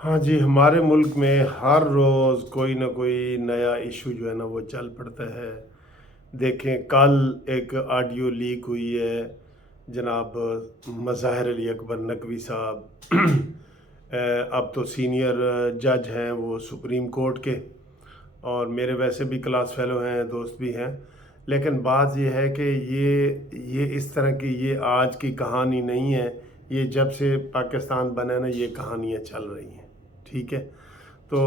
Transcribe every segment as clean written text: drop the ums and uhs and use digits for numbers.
हाँ जी, हमारे मुल्क में हर रोज़ कोई ना कोई नया इशू जो है ना वो चल पड़ता है। देखें, कल एक ऑडियो लीक हुई है जनाब मज़ाहिर अली अकबर नकवी साहब अब तो सीनियर जज हैं वो सुप्रीम कोर्ट के, और मेरे वैसे भी क्लास फेलो हैं, दोस्त भी हैं। लेकिन बात ये है कि ये इस तरह की ये आज की कहानी नहीं है। ये जब से पाकिस्तान बना है ना, ये कहानियाँ चल रही हैं। ठीक है, तो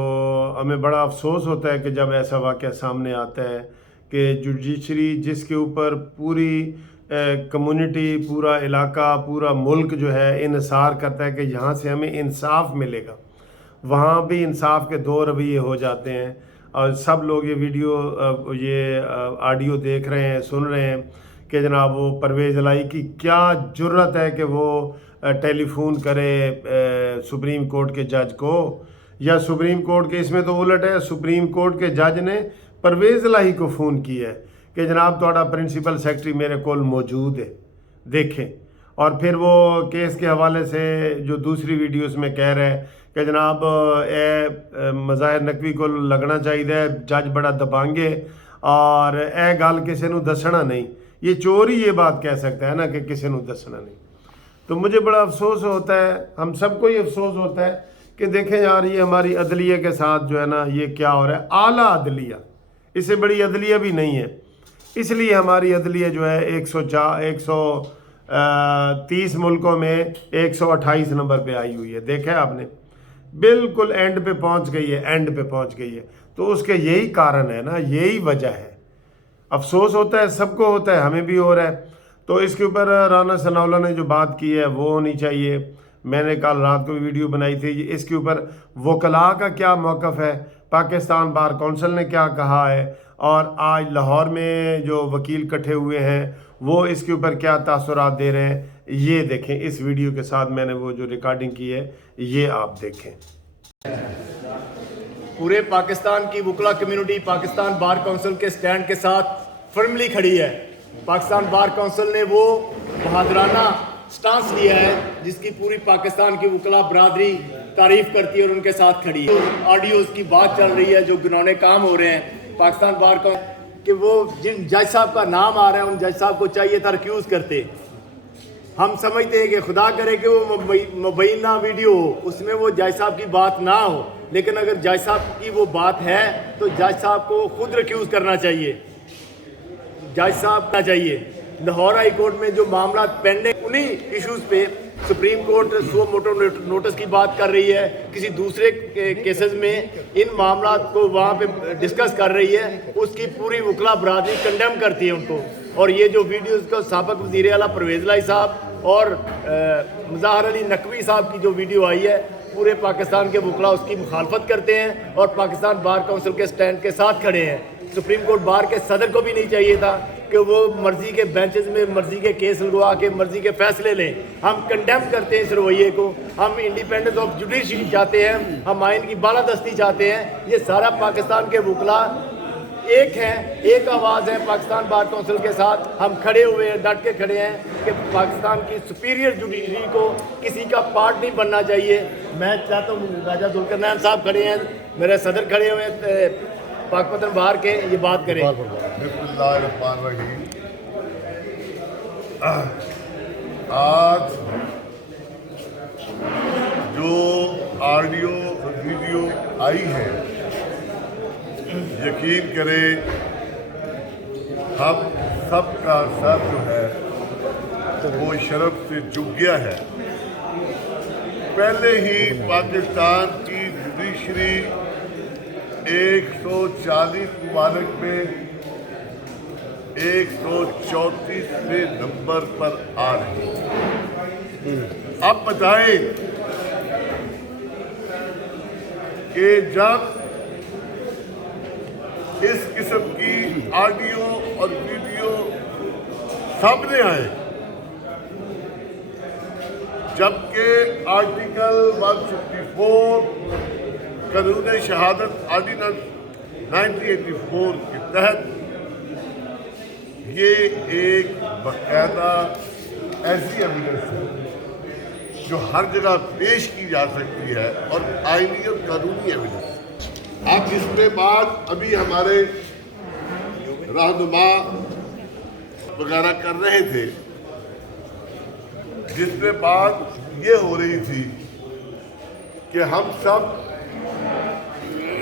हमें बड़ा अफसोस होता है कि जब ऐसा वाक़या सामने आता है कि जुडिशरी जिसके ऊपर पूरी कम्युनिटी, पूरा इलाका, पूरा मुल्क जो है इन्सार करता है कि यहाँ से हमें इंसाफ मिलेगा, वहाँ भी इंसाफ के दो रवैये हो जाते हैं। और सब लोग ये वीडियो ये ऑडियो देख रहे हैं, सुन रहे हैं कि जनाब वो परवेज़ इलाही की क्या जुर्रत है कि वो टेलीफोन करे सुप्रीम कोर्ट के जज को, या सुप्रीम कोर्ट के, इसमें तो उलट है, सुप्रीम कोर्ट के जज ने परवेज़ इलाही को फ़ोन किया है कि जनाब थोड़ा प्रिंसिपल सेक्रेटरी मेरे को मौजूद है, देखें। और फिर वो केस के हवाले से जो दूसरी वीडियोस में कह रहे हैं कि जनाब मज़ाहिर नकवी को लगना चाहिए जज बड़ा दबांगे और ए गल किसी को दसना नहीं। ये चोर ही ये बात कह सकता है ना कि किसी को दसना नहीं। तो मुझे बड़ा अफसोस होता है, हम सबको ये अफसोस होता है कि देखें यार, ये हमारी अदलिया के साथ जो है ना ये क्या हो रहा है। आला अदलिया, इससे बड़ी अदलिया भी नहीं है। इसलिए हमारी अदलिया जो है 130 मुल्कों में 128 नंबर पे आई हुई है। देखा है आपने, बिल्कुल एंड पे पहुंच गई है, एंड पे पहुंच गई है। तो उसके यही कारण है ना, यही वजह है। अफसोस होता है, सबको होता है, हमें भी हो रहा है। तो इसके ऊपर राना सनाउल्लाह ने जो बात की है वो होनी चाहिए। मैंने कल रात को वीडियो बनाई थी। इसके ऊपर वकला का क्या मौक़िफ़ है, पाकिस्तान बार कौंसिल ने क्या कहा है, और आज लाहौर में जो वकील इकट्ठे हुए हैं वो इसके ऊपर क्या तासुरात दे रहे हैं, ये देखें। इस वीडियो के साथ मैंने वो जो रिकॉर्डिंग की है ये आप देखें। पूरे पाकिस्तान की वकला कम्युनिटी पाकिस्तान बार काउंसिल के स्टैंड के साथ फर्मली खड़ी है। पाकिस्तान बार काउंसिल ने वो बहादुराना स्टांस लिया है जिसकी पूरी पाकिस्तान की वकला बरादरी तारीफ करती है और उनके साथ खड़ी है। ऑडियोज़ की बात चल रही है, जो घिनौने काम हो रहे हैं पाकिस्तान बार काउंसिल कि वो जिन जज साहब का नाम आ रहा है उन जज साहब को चाहिए था रिक्यूज़ करते। हम समझते हैं कि खुदा करे कि वो मुबैना वीडियो हो, उसमें वो जज साहब की बात ना हो, लेकिन अगर जज साहब की वो बात है तो जज साहब को खुद रिक्यूज़ करना चाहिए। जज साहब का चाहिए। लाहौर हाई कोर्ट में जो मामला पेंडिंग, उन्हीं इश्यूज़ पे सुप्रीम कोर्ट सो मोटो नोटिस की बात कर रही है। किसी दूसरे केसेस में इन मामला को वहाँ पे डिस्कस कर रही है, उसकी पूरी वकला बरादरी कंडेम करती है उनको। और ये जो वीडियोज़ का साबिक़ वज़ीर आला परवेज़ इलाही साहब और मज़ाहिर अली नकवी साहब की जो वीडियो आई है, पूरे पाकिस्तान के वकला उसकी मुखालफत करते हैं और पाकिस्तान बार काउंसिल के स्टैंड के साथ खड़े हैं। सुप्रीम कोर्ट बार के सदर को भी नहीं चाहिए था कि वो मर्जी के बेंचेस में मर्जी के केस लगवा के मर्जी के फैसले लें। हम कंडेम करते हैं इस रवैये को। हम इंडिपेंडेंस ऑफ जुडिशरी चाहते हैं, हम आइन की बालादस्ती चाहते हैं। ये सारा पाकिस्तान के वकला एक हैं, एक आवाज़ है पाकिस्तान बार काउंसिल के साथ। हम खड़े हुए हैं, डट के खड़े हैं कि पाकिस्तान की सुपीरियर जुडिशरी को किसी का पार्ट नहीं बनना चाहिए। मैं चाहता हूँ राजा जुल्करनैन साहब खड़े हैं, मेरे सदर खड़े हुए हैं पाकपतन बाहर के, ये बात करें। आज जो ऑडियो वीडियो आई है, यकीन करें हम सब का सर जो है वो शर्म से झुक गया है। पहले ही पाकिस्तान की जुडिशरी 140 ममालिक में 134वें नंबर पर आ रही है। अब बताएं कि जब इस किस्म की ऑडियो और वीडियो सामने आए, जबकि आर्टिकल 154 कानून शहादत ऑर्डिनेंस 1984 के तहत ये एक बाकायदा ऐसी एविडेंस है जो हर जगह पेश की जा सकती है और आईनी और कानूनी एविडेंस। अब इसमें बात अभी हमारे रहनुमा वगैरह कर रहे थे, जिसमें बात ये हो रही थी कि हम सब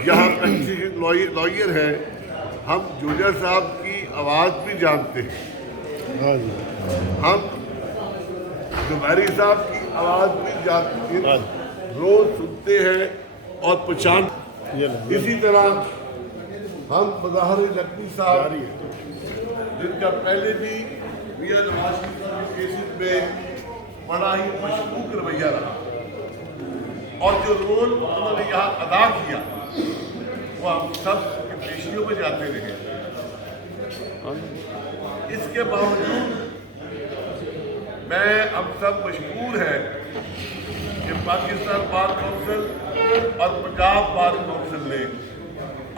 यहाँ प्रैक्टिसिंग लॉयर हैं, हम जूनियर साहब की आवाज़ भी जानते हैं, हम जुबैरी साहब की आवाज़ भी जानते हैं, रोज सुनते हैं और पहचान। इसी तरह हम मज़ाहिर नकवी साहब जिनका पहले भी मियां नवाज शरीफ के केसेस में बड़ा ही मशकूक रवैया रहा और जो रोल उन्होंने यहाँ अदा किया वो हम सब की पेशियों में जाते रहे। इसके बावजूद मैं हम सब मशहूर है कि पाकिस्तान बार काउंसिल और पंजाब बार काउंसिल ने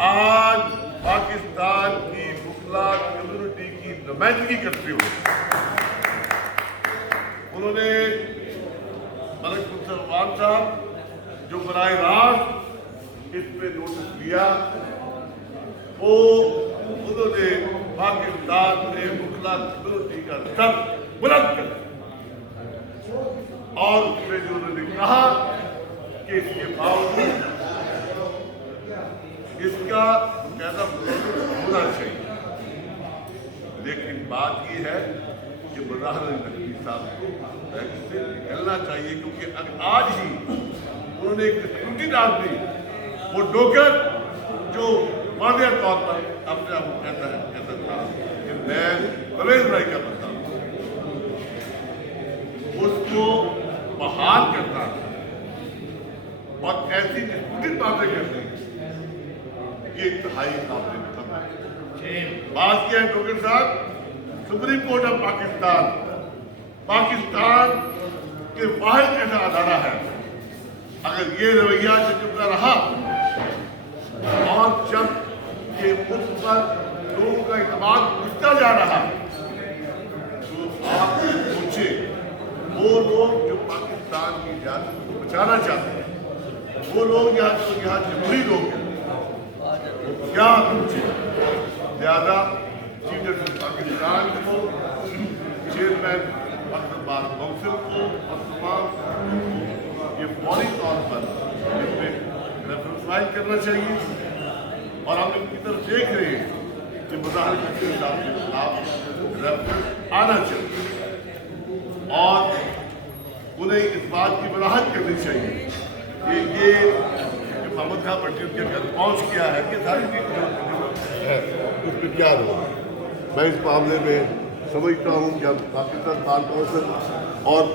आज पाकिस्तान की मुगला कम्युनिटी की नुमाइंदगी करते हुए उन्होंने मलिक मुसलमान साहब जो बराह रास्त इस पे नोटिस दिया, वो उन्होंने पाकिस्तान में मुगला कम्युनिटी का सर बुलंद कर और उसमें जो उन्होंने कहा कि इसके बावजूद इसका ज्यादा होना चाहिए, लेकिन बात यह है कि मज़ाहिर नकवी साहब को बैंक से निकलना चाहिए, क्योंकि आज ही उन्होंने एक स्कूटी डाल दी। वो डोकर जो वादे तौर पर अपने आप को कहता था कि मैं परवेज भाई का बंदा हूं, उसको बहाल करता था और ऐसी डिस्प्यूटेड बातें करती ये इंतहाई काबिल खत्म है। बात किया है डोकर साहब, सुप्रीम कोर्ट ऑफ पाकिस्तान के वाहिद ऐसा अदारा है, अगर ये रवैया चुपता रहा और जब ये मुल्क पर लोगों का इत्मीनान उठता जा रहा तो आप सोचे वो लोग जो पाकिस्तान की इजाजत को बचाना चाहते हैं, वो लोग यहाँ जमहूरी लोग हैं, वो क्या सोचे। लिहाजा चीफ जस्टिस पाकिस्तान को, चेयरमैन पाकिस्तान बार काउंसिल को और तमाम ये फौरी तौर पर इसमें रेफरेंस फाइल करना चाहिए और हम इनकी तरफ देख रहे हैं कि मज़ाहिर नकवी साहब के खिलाफ रेफरेंस आना चाहिए और उन्हें इस बात की वजाहत करनी चाहिए कि ये मोहम्मद खां भट्टी उनके घर पहुँच गया है कि सारी चीज़ है उस पर क्या होगा। मैं इस मामले में समझता हूँ कि हम पाकिस्तान बार काउंसिल और